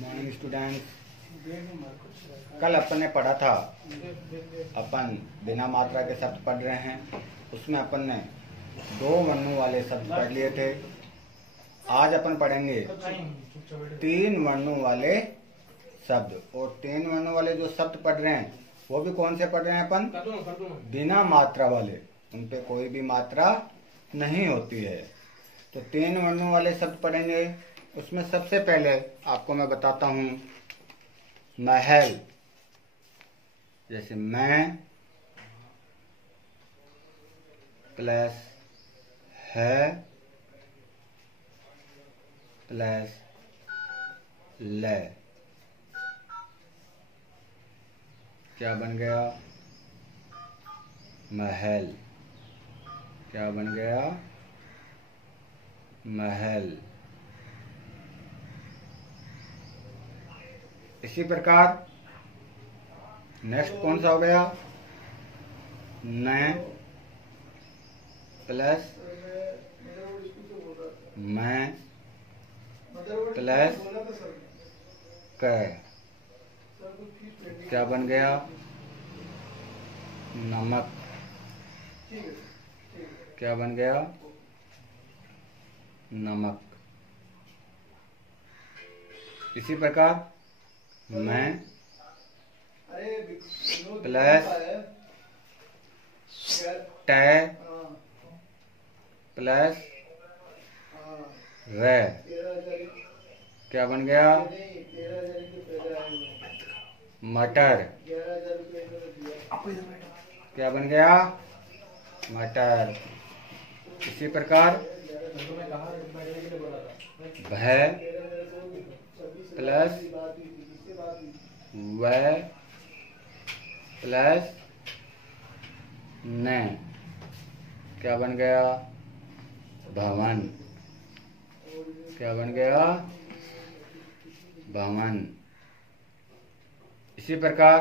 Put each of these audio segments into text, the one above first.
Morning students, कल अपन ने पढ़ा था, अपन बिना मात्रा के शब्द पढ़ रहे हैं। उसमें अपन ने 2 वर्णों वाले शब्द पढ़ लिए थे। आज अपन पढ़ेंगे 3 वर्णों वाले शब्द। और 3 वर्णों वाले जो शब्द पढ़ रहे हैं वो भी कौन से पढ़ रहे हैं अपन? बिना मात्रा वाले, उन पे कोई भी मात्रा नहीं होती है। तो 3 वर्णों वाले शब्द पढ़ेंगे। उसमें सबसे पहले आपको मैं बताता हूं महल। जैसे मैं प्लस है प्लस ले, क्या बन गया? महल। क्या बन गया? महल। इसी प्रकार नेक्स्ट कौन सा हो गया? न प्लस मैं प्लस क, क्या बन गया? नमक। क्या बन गया? नमक। इसी प्रकार मैं प्लस टे प्लस रे, क्या बन गया? मटर। क्या बन गया? मटर। इसी प्रकार भय प्लस वह प्लस न, क्या बन गया? भवन। क्या बन गया? भवन। इसी प्रकार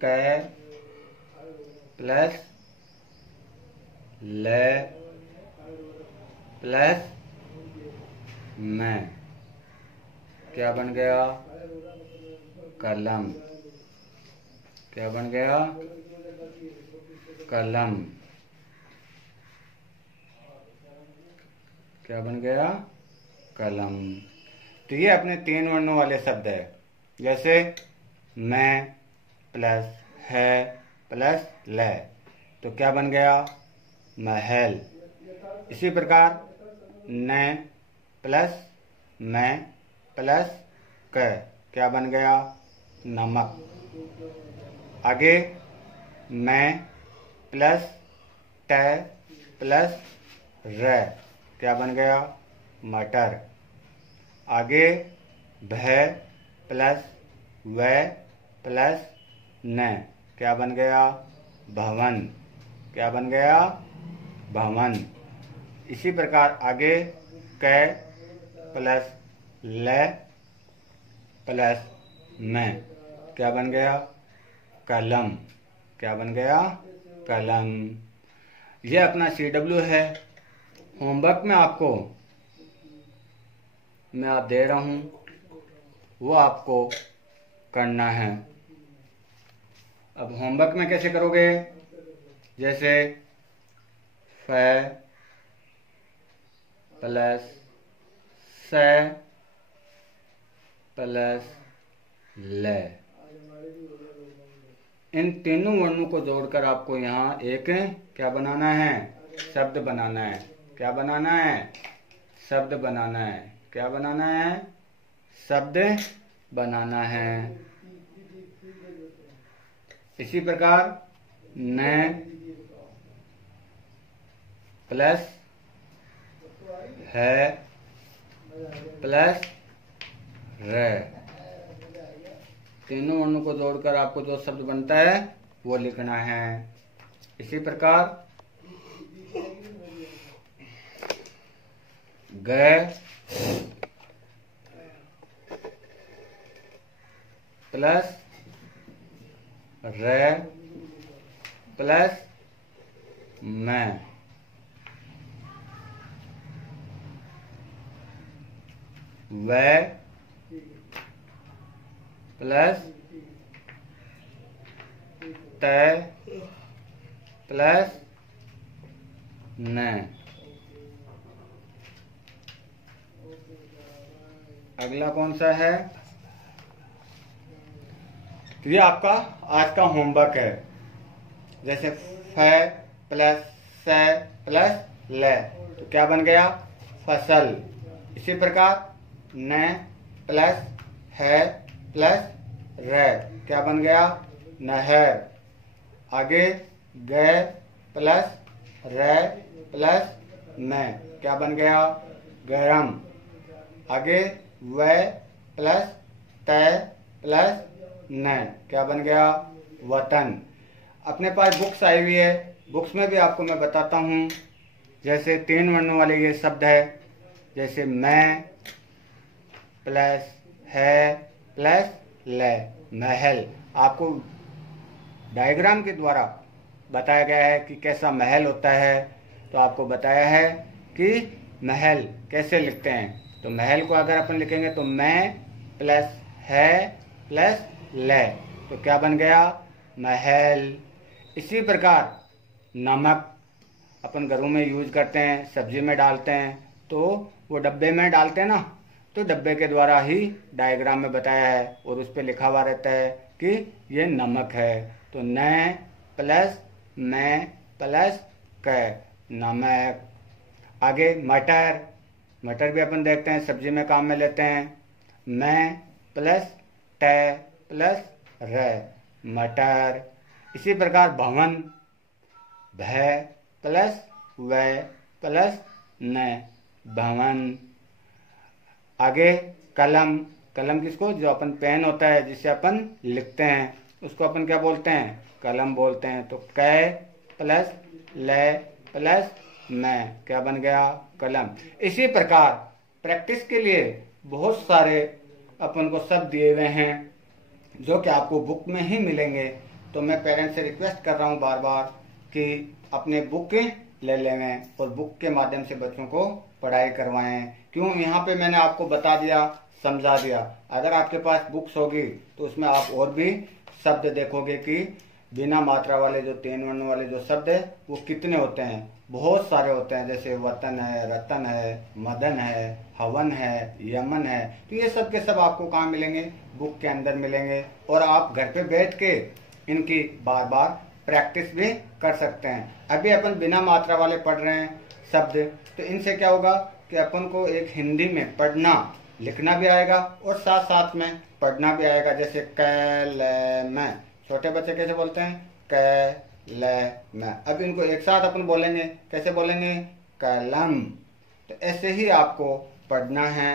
कै प्लस ले प्लस मैं, क्या बन गया? कलम। क्या बन गया? कलम। क्या बन गया? कलम। तो ये अपने 3 वर्णों वाले शब्द है। जैसे मैं प्लस है प्लस ले, तो क्या बन गया? महल। इसी प्रकार न प्लस मैं प्लस क, क्या बन गया? नमक। आगे मैं प्लस टे प्लस रे, क्या बन गया? मटर। आगे भय प्लस व प्लस न, क्या बन गया? भवन। क्या बन गया? भवन। इसी प्रकार आगे कै प्लस ले प्लस मैं, क्या बन गया? कलम। क्या बन गया? कलम। यह अपना CW है। होमवर्क में आपको मैं आप दे रहा हूं, वो आपको करना है। अब होमवर्क में कैसे करोगे? जैसे फ प्लस से प्लस ले, इन तीनों वर्णों को जोड़कर आपको यहाँ एक क्या बनाना है? शब्द बनाना है। क्या बनाना है? शब्द बनाना है। क्या बनाना है? शब्द बनाना है। इसी प्रकार न प्लस है प्लस रे, तीनों वर्णों को जोड़कर आपको जो शब्द बनता है वो लिखना है। इसी प्रकार ग प्लस रे प्लस मैं, वह प्लस तय प्लस न। अगला कौन सा है? तो ये आपका आज का होमवर्क है। जैसे फ प्लस स प्लस ल, तो क्या बन गया? फसल। इसी प्रकार न प्लस है प्लस र, क्या बन गया? नहर। आगे ग प्लस र प्लस न, क्या बन गया? गरम। आगे व प्लस त प्लस न, क्या बन गया? वतन। अपने पास बुक्स आई हुई है, बुक्स में भी आपको मैं बताता हूँ। जैसे 3 वर्णों वाले ये शब्द है, जैसे मैं प्लस है प्लस ल, महल। आपको डायग्राम के द्वारा बताया गया है कि कैसा महल होता है। तो आपको बताया है कि महल कैसे लिखते हैं। तो महल को अगर अपन लिखेंगे तो मैं प्लस है प्लस ल, तो क्या बन गया? महल। इसी प्रकार नमक अपन घरों में यूज करते हैं, सब्जी में डालते हैं, तो वो डब्बे में डालते हैं ना, तो डब्बे के द्वारा ही डायग्राम में बताया है और उस पर लिखा हुआ रहता है कि ये नमक है। तो न प्लस मैं प्लस क, नमक। आगे मटर, मटर भी अपन देखते हैं सब्जी में काम में लेते हैं। मैं प्लस ट प्लस र, मटर। इसी प्रकार भवन, भ प्लस व प्लस न, भवन। आगे कलम, कलम किसको? जो अपन पेन होता है जिससे अपन लिखते हैं, उसको अपन क्या बोलते हैं? कलम बोलते हैं। तो क प्लस ल प्लस मैं, क्या बन गया? कलम। इसी प्रकार प्रैक्टिस के लिए बहुत सारे अपन को शब्द दिए हुए हैं जो कि आपको बुक में ही मिलेंगे। तो मैं पेरेंट्स से रिक्वेस्ट कर रहा हूँ बार बार कि अपने बुक ले लें और बुक के माध्यम से बच्चों को पढ़ाई करवाएं। क्यों? यहाँ पे मैंने आपको बता दिया, समझा दिया। अगर आपके पास बुक्स होगी तो उसमें आप और भी शब्द देखोगे कि बिना मात्रा वाले जो 3 वर्णों वाले जो शब्द है वो कितने होते हैं। बहुत सारे होते हैं, जैसे वतन है, रतन है, मदन है, हवन है, यमन है। तो ये सब के सब आपको कहाँ मिलेंगे? बुक के अंदर मिलेंगे। और आप घर पे बैठ के इनकी बार बार प्रैक्टिस भी कर सकते हैं। अभी अपन बिना मात्रा वाले पढ़ रहे हैं शब्द, तो इनसे क्या होगा कि अपन को एक हिंदी में पढ़ना लिखना भी आएगा और साथ साथ में पढ़ना भी आएगा। जैसे कलम, छोटे बच्चे कैसे बोलते हैं? कलम। अब इनको एक साथ अपन बोलेंगे, कैसे बोलेंगे? कलम। तो ऐसे ही आपको पढ़ना है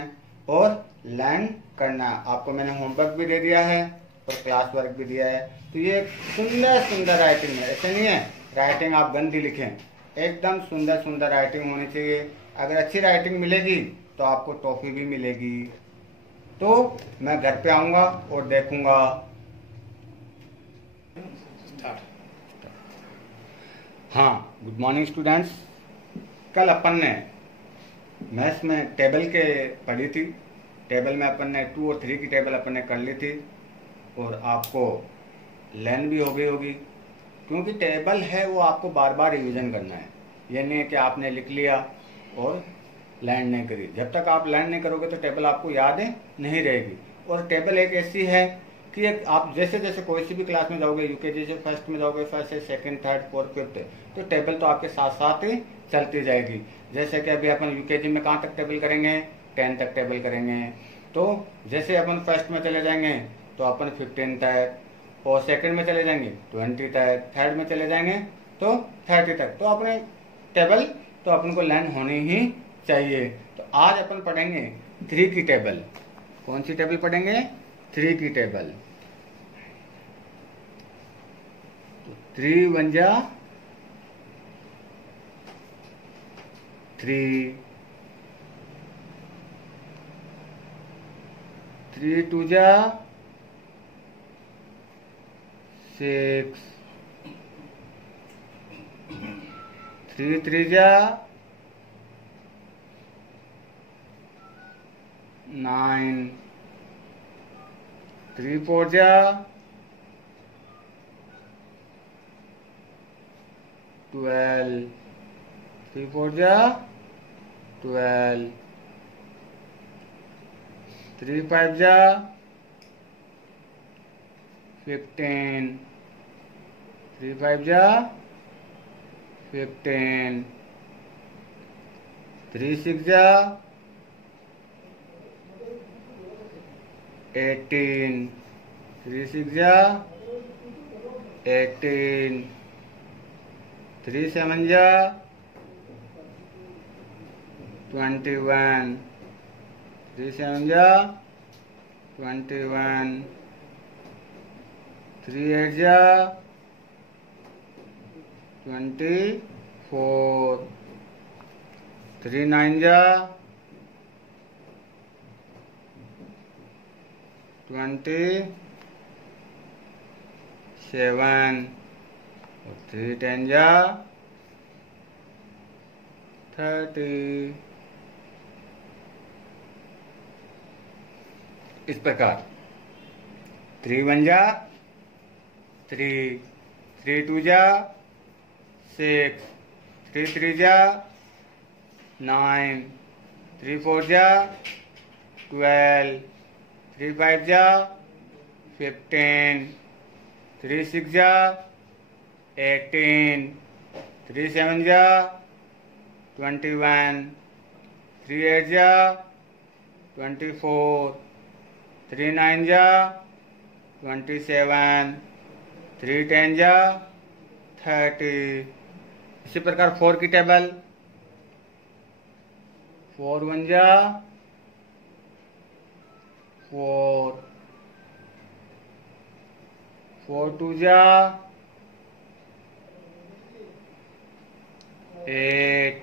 और लर्न करना। आपको मैंने होमवर्क भी दे दिया है और क्लास वर्क भी दिया है। तो ये सुंदर सुंदर राइटिंग है, ऐसे नहीं है राइटिंग आप गंदी लिखें, एकदम सुंदर सुंदर राइटिंग होनी चाहिए। अगर अच्छी राइटिंग मिलेगी तो आपको टॉफी भी मिलेगी। तो मैं घर पे आऊंगा और देखूंगा। हाँ, गुड मॉर्निंग स्टूडेंट्स। कल अपन ने मैथ्स में टेबल के पढ़ी थी। टेबल में अपन ने 2 और 3 की टेबल अपन ने कर ली थी और आपको लर्न भी हो गई होगी। क्योंकि टेबल है वो आपको बार बार रिवीजन करना है। ये नहीं है कि आपने लिख लिया और लर्न नहीं करी। जब तक आप लर्न नहीं करोगे तो टेबल आपको याद नहीं रहेगी। और टेबल एक ऐसी है कि आप जैसे जैसे कोई सी भी क्लास में जाओगे, यूकेजी से फर्स्ट में जाओगे, फर्स्ट से सेकंड, थर्ड, फोर्थ, फिफ्थ, तो टेबल तो आपके साथ साथ ही चलती जाएगी। जैसे कि अभी अपन यूकेजी में कहाँ तक टेबल करेंगे? 10 तक टेबल करेंगे। तो जैसे अपन फर्स्ट में चले जाएंगे तो अपन 15 तक, और सेकंड में चले जाएंगे 20 तक, थर्ड में चले जाएंगे तो 30 तक। तो अपने टेबल तो अपन को लर्न होनी ही चाहिए। तो आज अपन पढ़ेंगे 3 की टेबल। कौन सी टेबल पढ़ेंगे? 3 की टेबल। 3 1 जा 3, 3 2 जा 6, 3 3 जा 9, 3 4 जा 12, 3 4 जा 12, 3 5 जा 15, 3 5 जा 15, 3 6 जा 18, 3 6 जा 18, 3 7 जा 21, 3 7 जा 21, 3 8 जा 24, 3 9 जा 27, और 3 10 जा 30। इस प्रकार 3 1 जा 3, 3 2 जा 6, 3 3 जा 9, 3 4 जा 12, 3 5 जा 15, 3 6 जा 18, 3 7 जा 21, 3 8 जा 24, 3 9 जा 27, 3 10 जा 30। इसी प्रकार 4 की टेबल 4 1 जा 4, 4 2 जा 8,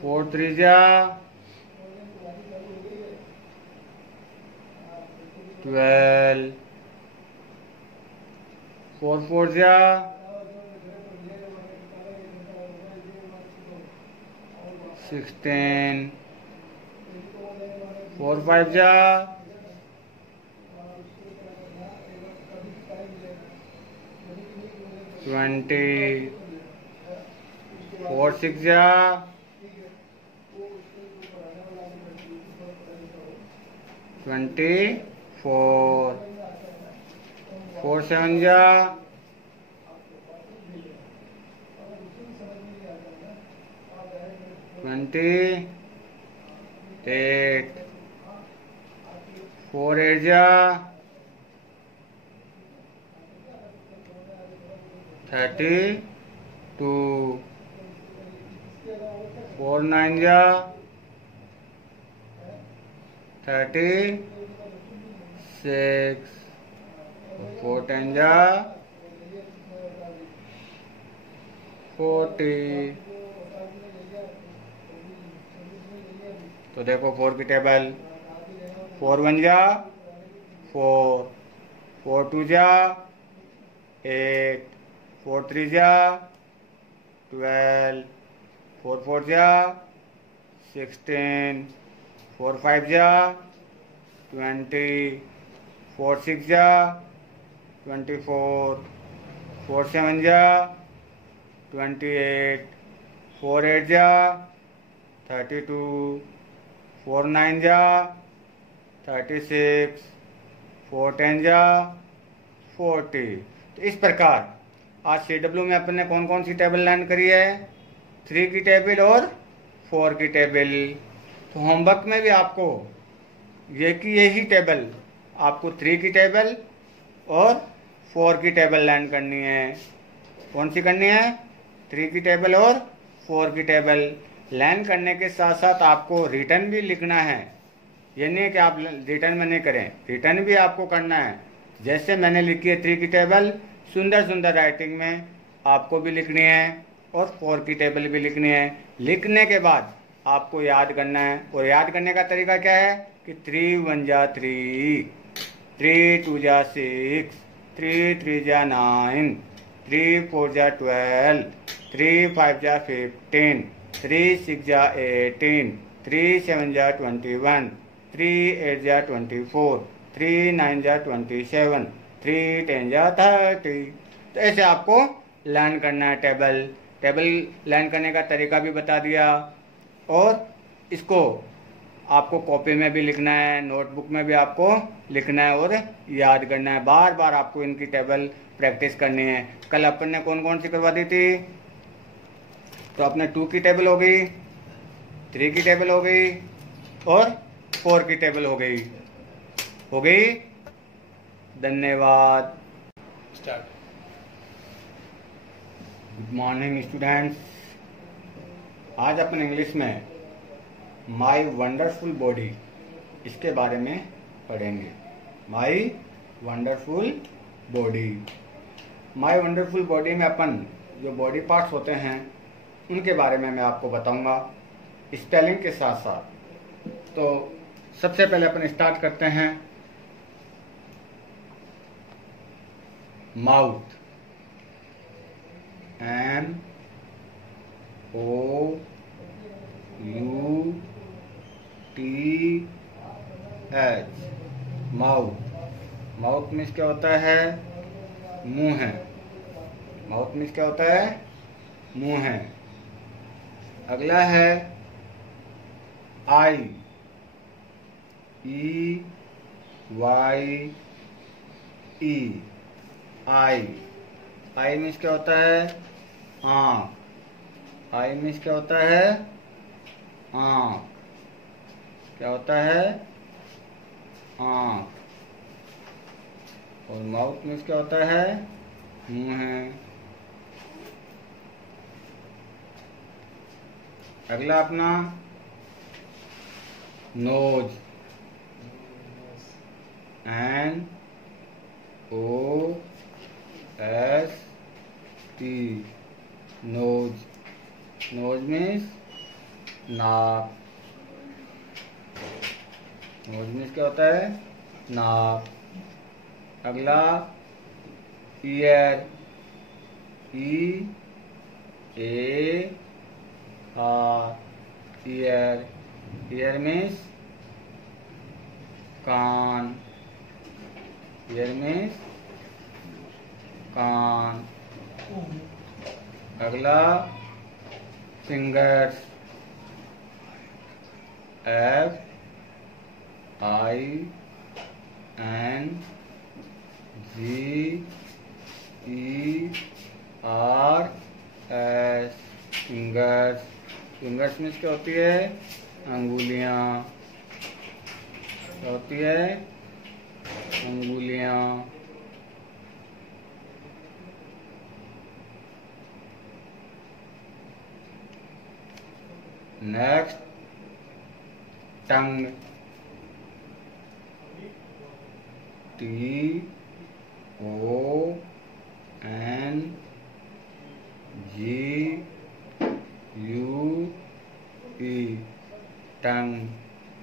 4 3 जा 12, 4 4 जा 16, 4 5 जा 20, 4 6 जा 24, 4 7 जा 28, 4 8 जा 32, 4 9 जा 36, 4 10 जा 40। तो देखो 4 की टेबल 4 1 जा 4, 4 2 जा 8, 4 3 जा 12, 4 4 जा 16, 4 5 जा 20, 4 6 जा 24, 4 7 जा 28, 4 8 जा 32, 4 9 जा 36, 4 10 जा 40। तो इस प्रकार आज CW में अपन ने कौन कौन सी टेबल लर्न करी है? 3 की टेबल और 4 की टेबल। तो होमवर्क में भी आपको यही टेबल आपको 3 की टेबल और 4 की टेबल लर्न करनी है। कौन सी करनी है? 3 की टेबल और 4 की टेबल लर्न करने के साथ साथ आपको रिटर्न भी लिखना है। ये नहीं कि आप रिटर्न में नहीं करें, रिटर्न भी आपको करना है। जैसे मैंने लिखी है 3 की टेबल सुंदर सुंदर राइटिंग में आपको भी लिखनी है और 4 की टेबल भी लिखनी है। लिखने के बाद आपको याद करना है, और याद करने का तरीका क्या है कि 3 1 जा 3, 3 2 जा 6, 3 3 जा 9, 3 4 जा 12, 3 5 जा 15, 3 6 जा 18, 3 7 जा 21, 3 8 जा 24, 3 9 जा 27, 3 10 जा 30। तो ऐसे आपको लर्न करना है। टेबल लर्न करने का तरीका भी बता दिया, और इसको आपको कॉपी में भी लिखना है, नोटबुक में भी आपको लिखना है और याद करना है। बार बार आपको इनकी टेबल प्रैक्टिस करनी है। कल अपन ने कौन कौन सी करवा दी थी? तो अपने 2 की टेबल हो गई, 3 की टेबल हो गई और 4 की टेबल हो गई। धन्यवाद। स्टार्ट। Good morning students. आज अपन इंग्लिश में माई वंडरफुल बॉडी इसके बारे में पढ़ेंगे। माई वंडरफुल बॉडी। माई वंडरफुल बॉडी में अपन जो बॉडी पार्ट्स होते हैं उनके बारे में मैं आपको बताऊंगा स्पेलिंग के साथ साथ। तो सबसे पहले अपन स्टार्ट करते हैं mouth. M O U T H, mouth. Mouth means क्या होता है? मुंह है। माउथ मीन्स क्या होता है? मुंह है। अगला है आई। E Y E, I. I means क्या होता है? आँख। आई मीन्स क्या होता है? आँख। क्या होता है? आँख। और माउथ मीन्स क्या होता है? मुंह है। अगला अपना nose. N O S T, nose. Nose means नाक। नोज मीन्स क्या होता है? नाक। अगला ear. E A R, ear. Ear means कान। ईयर मीन्स कान। अगला fingers. F I N G E R S, fingers. Fingers means क्या होती है? अंगुलियां। क्या होती है? अंगुलियां। Next tongue. T O N G U E, tongue.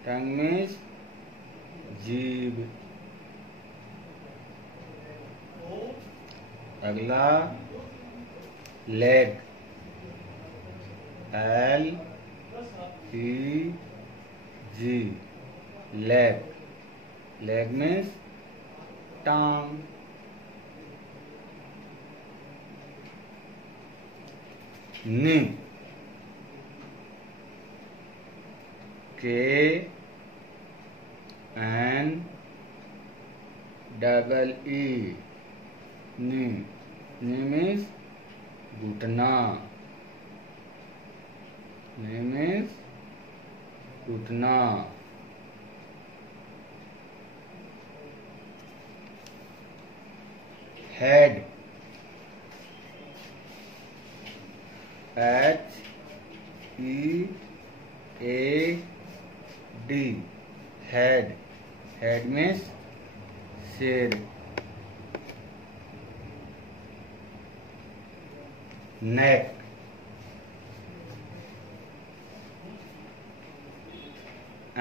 Tongue means जीभ। अगला leg. L E G, leg. Leg means टांग। नी। K N डबल E, नी। नी मीन्स घुटना। नी मीन्स घुटना। Head. H E A D, head. Head means सिर। नेक।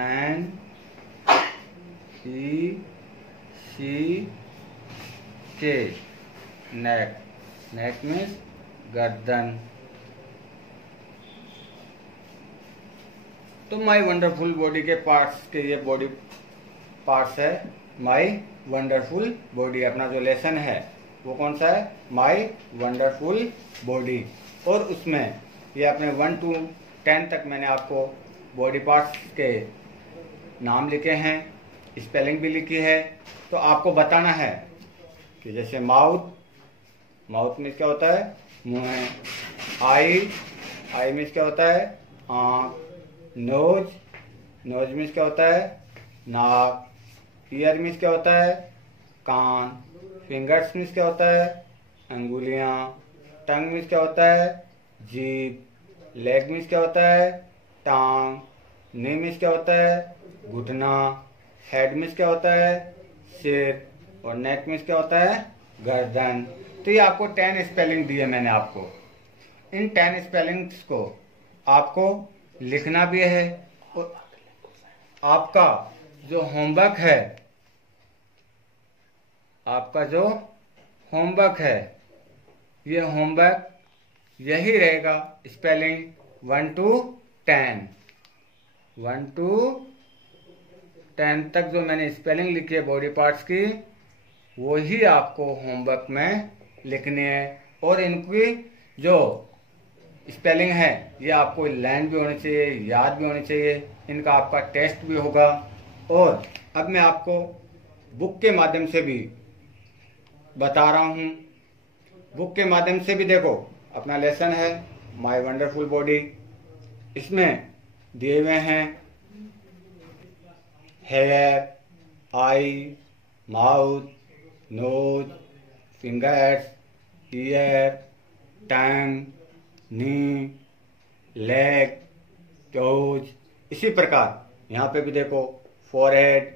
N E C K, नेक। नेक means गर्दन। तो my wonderful body के parts के ये बॉडी पार्ट्स है माय वंडरफुल बॉडी। अपना जो लेसन है वो कौन सा है, माय वंडरफुल बॉडी। और उसमें ये अपने 1 to 10 तक मैंने आपको बॉडी पार्ट्स के नाम लिखे हैं, स्पेलिंग भी लिखी है। तो आपको बताना है कि जैसे माउथ, माउथ में क्या होता है, मुंह है। आई, आई में क्या होता है, आँख। नोज, नोज में क्या होता है, नाक। ईयर में क्या होता है, कान। फिंगर्स में क्या होता है, अंगुलियां। टंग में क्या होता है, जीभ। लेग में क्या होता है, टांग। नी में क्या होता है, घुटना। हेड में क्या होता है, सिर। और नेक में क्या होता है, गर्दन। तो ये आपको 10 स्पेलिंग दिए मैंने आपको। इन 10 स्पेलिंग्स को आपको लिखना भी है। और आपका जो होमवर्क है, आपका जो होमवर्क है, ये होमवर्क यही रहेगा, स्पेलिंग 1 to 10। 1 to 10 तक जो मैंने स्पेलिंग लिखी है बॉडी पार्ट्स की, वही आपको होमवर्क में लिखनी है। और इनकी जो स्पेलिंग है ये आपको लर्न भी होनी चाहिए, याद भी होनी चाहिए। इनका आपका टेस्ट भी होगा। और अब मैं आपको बुक के माध्यम से भी बता रहा हूँ। बुक के माध्यम से भी देखो, अपना लेसन है माय वंडरफुल बॉडी। इसमें दिए हुए हैं hair, eye, mouth, nose, fingers, ear, tongue, knee, leg, toes. इसी प्रकार यहाँ पे भी देखो, forehead,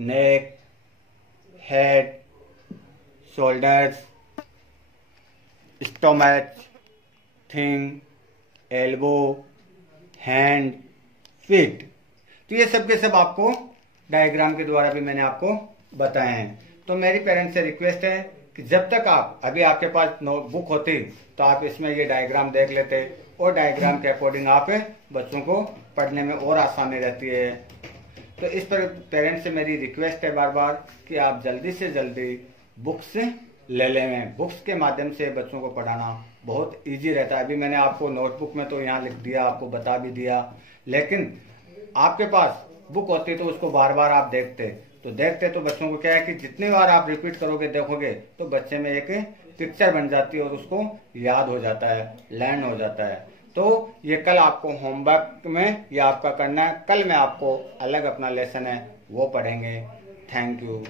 neck, head, shoulders, stomach, thing, elbow, hand, feet. तो ये सब के सब आपको डायग्राम के द्वारा भी मैंने आपको बताए हैं। तो मेरी पेरेंट्स से रिक्वेस्ट है कि जब तक आप, अभी आपके पास नोटबुक होती तो आप इसमें ये डायग्राम देख लेते और डायग्राम के अकॉर्डिंग आप बच्चों को पढ़ने में और आसानी रहती है। तो इस पर पेरेंट्स से मेरी रिक्वेस्ट है बार बार कि आप जल्दी से जल्दी बुक्स ले लें। बुक्स के माध्यम से बच्चों को पढ़ाना बहुत इजी रहता है। अभी मैंने आपको नोटबुक में तो यहाँ लिख दिया, आपको बता भी दिया, लेकिन आपके पास बुक होती तो उसको बार बार आप देखते तो बच्चों को क्या है कि जितनी बार आप रिपीट करोगे, देखोगे, तो बच्चे में एक पिक्चर बन जाती है और उसको याद हो जाता है, लर्न हो जाता है। तो ये कल आपको होमवर्क में ये आपका करना है। कल मैं आपको अलग अपना लेसन है वो पढ़ेंगे। Thank you.